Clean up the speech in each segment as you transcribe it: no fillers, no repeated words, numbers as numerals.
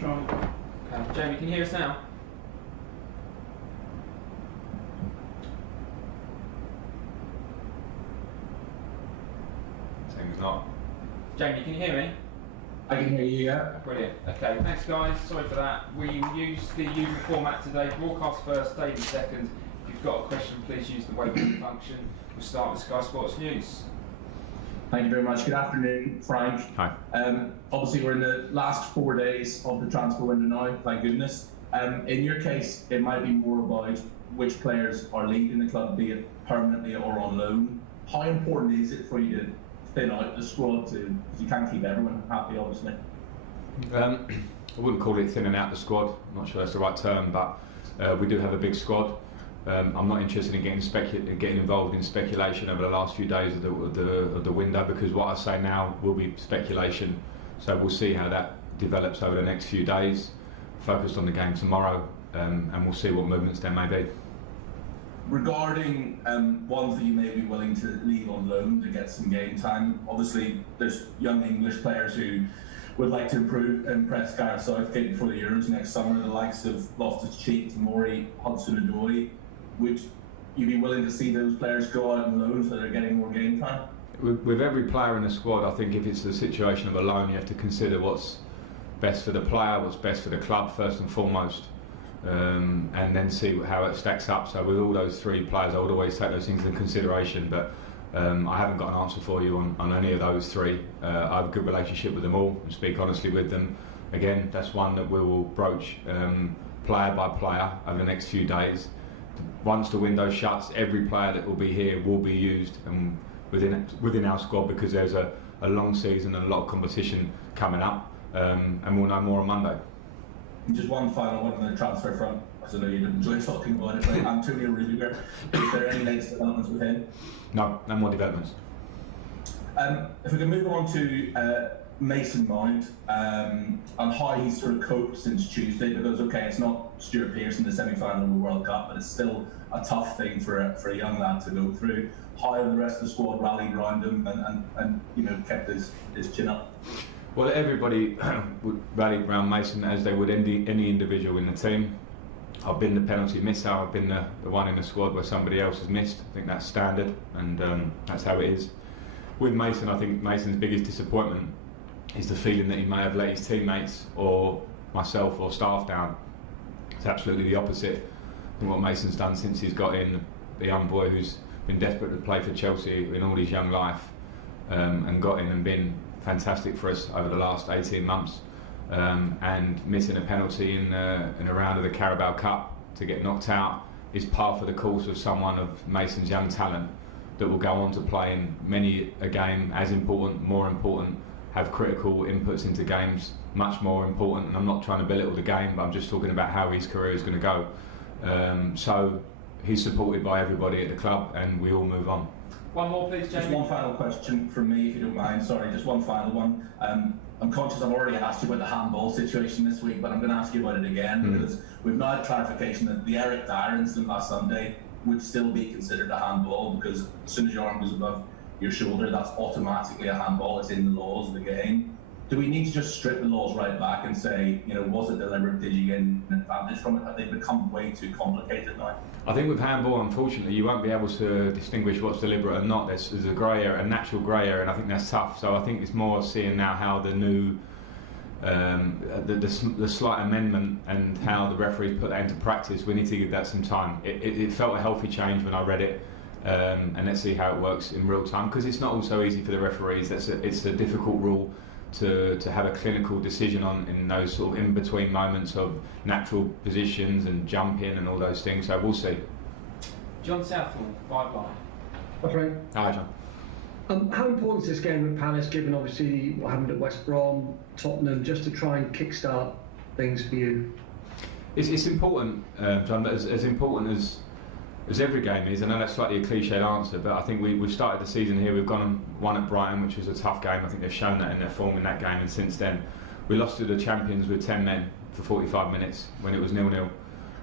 Try. Okay. Jamie, can you hear us now? Seems not. Jamie, can you hear me? I can hear you, yeah. Brilliant. Okay, thanks guys. Sorry for that. We use the usual format today. Broadcast first, David second. If you've got a question, please use the waiting function. We'll start with Sky Sports News. Thank you very much. Good afternoon, Frank. Hi. Obviously, we're in the last 4 days of the transfer window now, thank goodness. In your case, it might be more about which players are leaving the club, be it permanently or on loan. How important is it for you to thin out the squad because you can't keep everyone happy, obviously? I wouldn't call it thinning out the squad. I'm not sure that's the right term, but we do have a big squad. I'm not interested in getting involved in speculation over the last few days of the window, because what I say now will be speculation. So we'll see how that develops over the next few days. Focused on the game tomorrow, and we'll see what movements there may be. Regarding ones that you may be willing to leave on loan to get some game time, obviously there's young English players who would like to impress Gareth Southgate before the Euros next summer, the likes of Loftus-Cheek, Tomori, Hodgson-Odoi. Would you be willing to see those players go out on loan so they're getting more game time? With every player in the squad, I think if it's the situation of a loan, you have to consider what's best for the player, what's best for the club first and foremost, and then see how it stacks up. So with all those three players, I would always take those things into consideration, but I haven't got an answer for you on any of those three. I have a good relationship with them all and speak honestly with them. Again, that's one that we will broach player by player over the next few days. Once the window shuts, every player that will be here will be used and within our squad, because there's a long season and a lot of competition coming up, and we'll know more on Monday. And just one final one on the transfer front, as I know you didn't enjoy talking about it, but Antonio Rudiger, is there any latest developments with him? No more developments. If we can move on to Mason Mount and how he's sort of coped since Tuesday, because okay, it's not Stuart Pearce in the semi-final of the World Cup, but it's still a tough thing for a young lad to go through. How have the rest of the squad rallied around him and you know, kept his chin up? Well, everybody would rally around Mason as they would any individual in the team. I've been the penalty misser, I've been the one in the squad where somebody else has missed. I think that's standard, and that's how it is. With Mason, I think Mason's biggest disappointment is the feeling that he may have let his teammates or myself or staff down. It's absolutely the opposite than what Mason's done since he's got in, the young boy who's been desperate to play for Chelsea in all his young life, and got in and been fantastic for us over the last 18 months, and missing a penalty in a round of the Carabao Cup to get knocked out is par for the course of someone of Mason's young talent that will go on to play in many a game as important, more important, have critical inputs into games, much more important. And I'm not trying to belittle the game, but I'm just talking about how his career is going to go. So he's supported by everybody at the club, and we all move on. One more, please, Jamie. Just one final question from me, if you don't mind. Sorry, just one final one. I'm conscious I've already asked you about the handball situation this week, but I'm going to ask you about it again, because we've now had clarification that the Eric Dyer incident last Sunday would still be considered a handball, because as soon as your arm goes above your shoulder, that's automatically a handball. It's in the laws of the game. Do we need to just strip the laws right back and say, you know, was it deliberate? Did you get an advantage from it? Have they become way too complicated now? I think with handball, unfortunately, you won't be able to distinguish what's deliberate or not. There's a grey area, a natural grey area, and I think that's tough. So I think it's more seeing now how the new, the slight amendment and how the referees put that into practice. We need to give that some time. It felt a healthy change when I read it. And let's see how it works in real time, because it's not also easy for the referees. It's a difficult rule to have a clinical decision on in those sort of in-between moments of natural positions and jumping and all those things. So we'll see. John Southall, Five Line. Hi, Frank. Hi, John. How important is this game with Palace, given obviously what happened at West Brom, Tottenham, just to try and kickstart things for you? It's important, John, but as important as every game is. I know that's slightly a cliched answer, but I think we've started the season here. We've gone and won at Brighton, which was a tough game. I think they've shown that in their form in that game, and since then we lost to the champions with 10 men for 45 minutes when it was 0-0.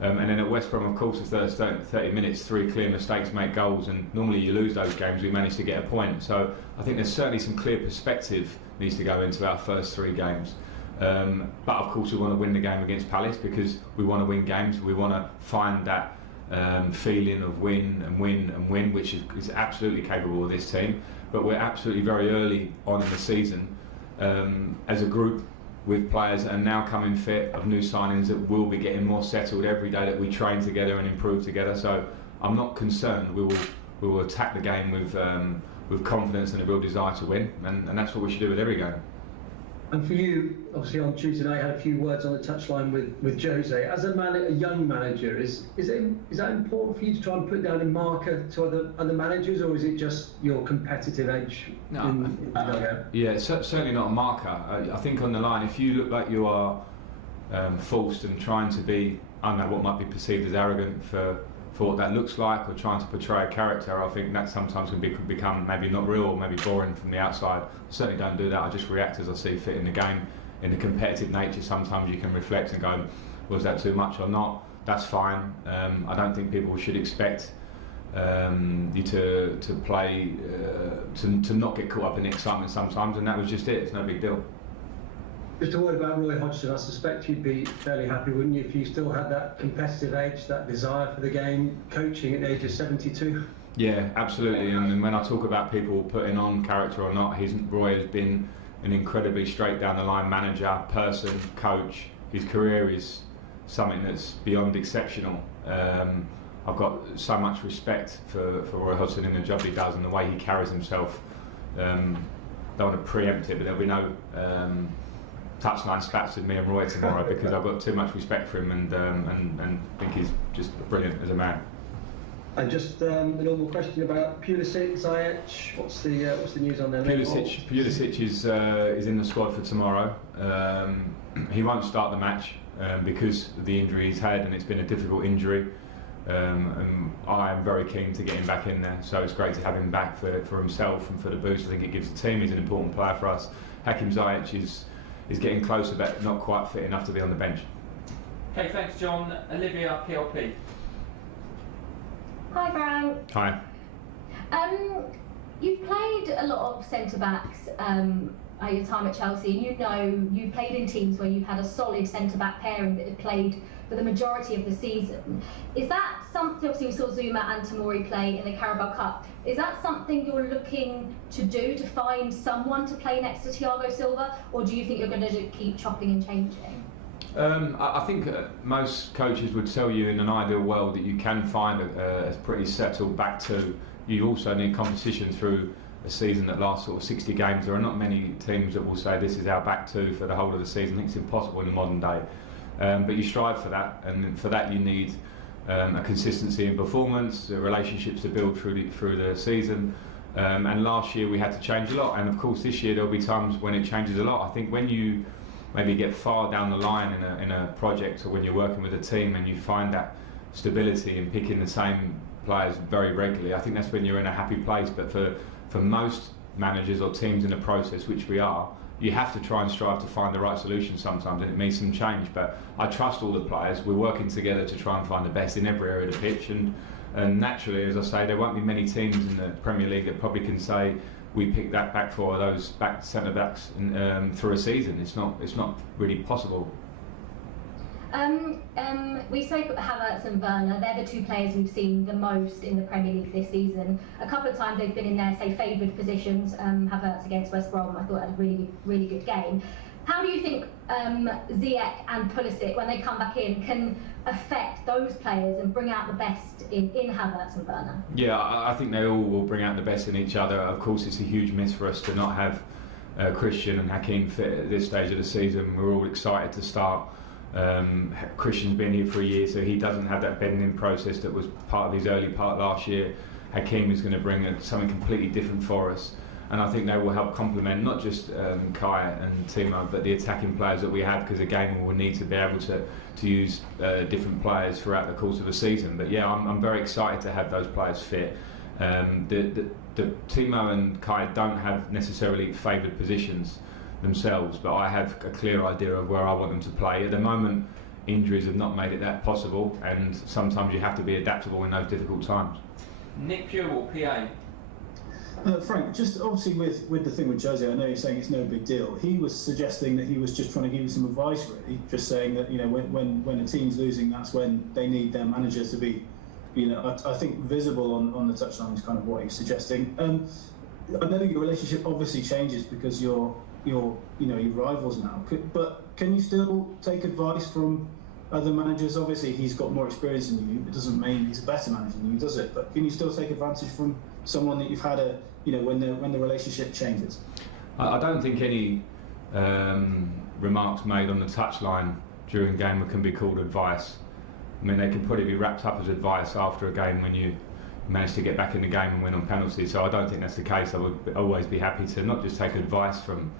And then at West Brom, of course, the first 30 minutes, 3 clear mistakes make goals, and normally you lose those games. We managed to get a point. So I think there's certainly some clear perspective needs to go into our first 3 games. But of course we want to win the game against Palace because we want to win games. We want to find that feeling of win and win and win, which is absolutely capable of this team. But we're absolutely very early on in the season as a group with players that are now coming fit, of new signings that will be getting more settled every day that we train together and improve together. So I'm not concerned. We will attack the game with confidence and a real desire to win, and that's what we should do with every game. And for you, obviously on Tuesday night, I had a few words on the touchline with Jose. As a young manager, is that important for you to try and put down a marker to other managers, or is it just your competitive edge? No. Yeah, certainly not a marker. I think on the line, if you look like you are forced and trying to be, I don't know, what might be perceived as arrogant for what that looks like, or trying to portray a character, I think that sometimes can become maybe not real or maybe boring from the outside. I certainly don't do that. I just react as I see fit in the game. In the competitive nature, sometimes you can reflect and go, was that too much or not? That's fine. I don't think people should expect you to play, to not get caught up in the excitement sometimes, and that was just it. It's no big deal. Just a word about Roy Hodgson. I suspect you'd be fairly happy, wouldn't you, if you still had that competitive edge, that desire for the game, coaching at the age of 72? Yeah, absolutely. And when I talk about people putting on character or not, Roy has been an incredibly straight down the line manager, person, coach. His career is something that's beyond exceptional. I've got so much respect for Roy Hodgson in the job he does and the way he carries himself. Don't want to preempt it, but there'll be no touchline spats with me and Roy tomorrow because I've got too much respect for him and think he's just brilliant as a man. And just the normal question about Pulisic, Ziyech. What's the news on them? Pulisic is in the squad for tomorrow. He won't start the match because of the injury he's had, and it's been a difficult injury. And I am very keen to get him back in there. So it's great to have him back for himself and for the boost I think it gives the team. He's an important player for us. Hakim Ziyech is getting closer, but not quite fit enough to be on the bench. Okay, thanks, John. Olivia, PLP. Hi, Frank. Hi. You've played a lot of centre-backs at your time at Chelsea, and you've played in teams where you've had a solid centre-back pairing that have played for the majority of the season. Is that something, obviously we saw Zuma and Tomori play in the Carabao Cup, is that something you're looking to do, to find someone to play next to Thiago Silva, or do you think you're going to keep chopping and changing? I think most coaches would tell you in an ideal world that you can find a pretty settled back two. You also need competition through a season that lasts sort of 60 games. There are not many teams that will say this is our back two for the whole of the season. I think it's impossible in the modern day. But you strive for that, and for that you need a consistency in performance, relationships to build through the season. And last year we had to change a lot, and of course this year there'll be times when it changes a lot. I think when you maybe get far down the line in a project, or when you're working with a team and you find that stability in picking the same players very regularly, I think that's when you're in a happy place. But for most managers or teams in the process, which we are, you have to try and strive to find the right solution sometimes, and it means some change. But I trust all the players. We're working together to try and find the best in every area of the pitch, and naturally, as I say, there won't be many teams in the Premier League that probably can say we picked that back four, those centre backs through a season. It's not really possible. We spoke about Havertz and Werner. They're the two players we've seen the most in the Premier League this season. A couple of times they've been in their, say, favoured positions. Havertz against West Brom, I thought had a really good game. How do you think Ziyech and Pulisic, when they come back in, can affect those players and bring out the best in Havertz and Werner? Yeah, I think they all will bring out the best in each other. Of course, it's a huge miss for us to not have Christian and Hakim fit at this stage of the season. We're all excited to start. Christian's been here for a year, so he doesn't have that bending process that was part of his early part last year. Hakim is going to bring something completely different for us, and I think they will help complement not just Kai and Timo, but the attacking players that we have, because again we will need to be able to use different players throughout the course of a season. But yeah, I'm very excited to have those players fit. The Timo and Kai don't have necessarily favoured positions themselves, but I have a clear idea of where I want them to play. At the moment, injuries have not made it that possible, and sometimes you have to be adaptable in those difficult times. Nick Pure, PA. Frank, just obviously with the thing with Jose, I know you're saying it's no big deal. He was suggesting that he was just trying to give you some advice, really, just saying that when a team's losing, that's when they need their manager to be, I think visible on the touchline is kind of what he's suggesting. I know your relationship obviously changes because you're rivals now, but can you still take advice from other managers? Obviously, he's got more experience than you. It doesn't mean he's a better manager than you, does it? But can you still take advantage from someone that you've had when the relationship changes? I don't think any remarks made on the touchline during a game can be called advice. I mean, they can probably be wrapped up as advice after a game when you manage to get back in the game and win on penalties. So I don't think that's the case. I would always be happy to not just take advice from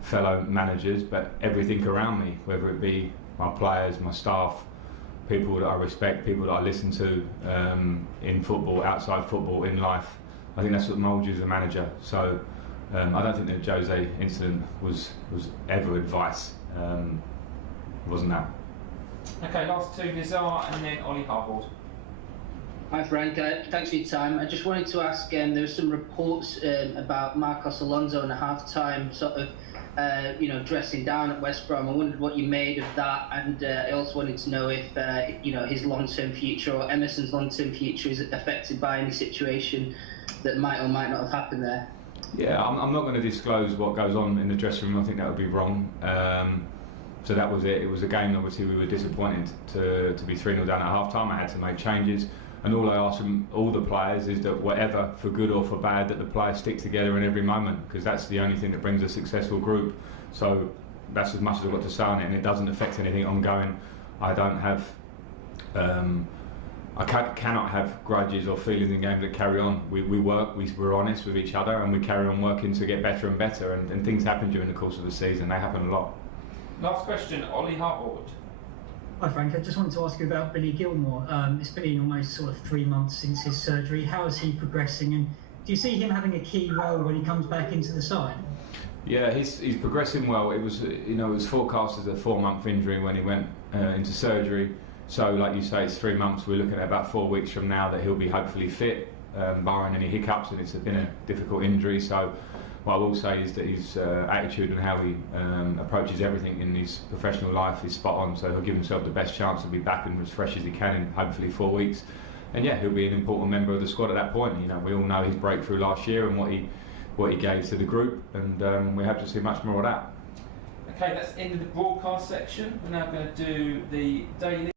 fellow managers, but everything around me, whether it be my players, my staff, people that I respect, people that I listen to in football, outside football, in life. I think that's what moulds you as a manager. So I don't think the Jose incident was ever advice. It wasn't that. Okay, last two, Nizar and then Ollie Harbord. Hi Frank, thanks for your time. I just wanted to ask, there were some reports about Marcos Alonso in a half-time sort of dressing down at West Brom. I wondered what you made of that, and I also wanted to know if his long-term future or Emerson's long-term future is affected by any situation that might or might not have happened there. Yeah, I'm not going to disclose what goes on in the dressing room. I think that would be wrong. So that was it. It was a game, obviously, we were disappointed to be 3-0 down at half-time. I had to make changes. And all I ask from all the players is that whatever, for good or for bad, that the players stick together in every moment, because that's the only thing that brings a successful group. So that's as much as I've got to say on it, and it doesn't affect anything ongoing. I don't have, cannot have grudges or feelings in games that carry on. We work, we're honest with each other, and we carry on working to get better and better, and things happen during the course of the season. They happen a lot. Last question, Ollie Harbord. Hi Frank, I just wanted to ask you about Billy Gilmour. It's been almost sort of 3 months since his surgery. How is he progressing, and do you see him having a key role when he comes back into the side? Yeah, he's progressing well. It was it was forecast as a 4-month injury when he went into surgery. So like you say, it's 3 months. We're looking at about 4 weeks from now that he'll be hopefully fit, barring any hiccups, and it's been a difficult injury. So what I will say is that his attitude and how he approaches everything in his professional life is spot on, so he'll give himself the best chance to be back and as fresh as he can in hopefully 4 weeks. And yeah, he'll be an important member of the squad at that point. We all know his breakthrough last year and what he gave to the group, and we hope to see much more of that. Okay, that's the end of the broadcast section. We're now going to do the daily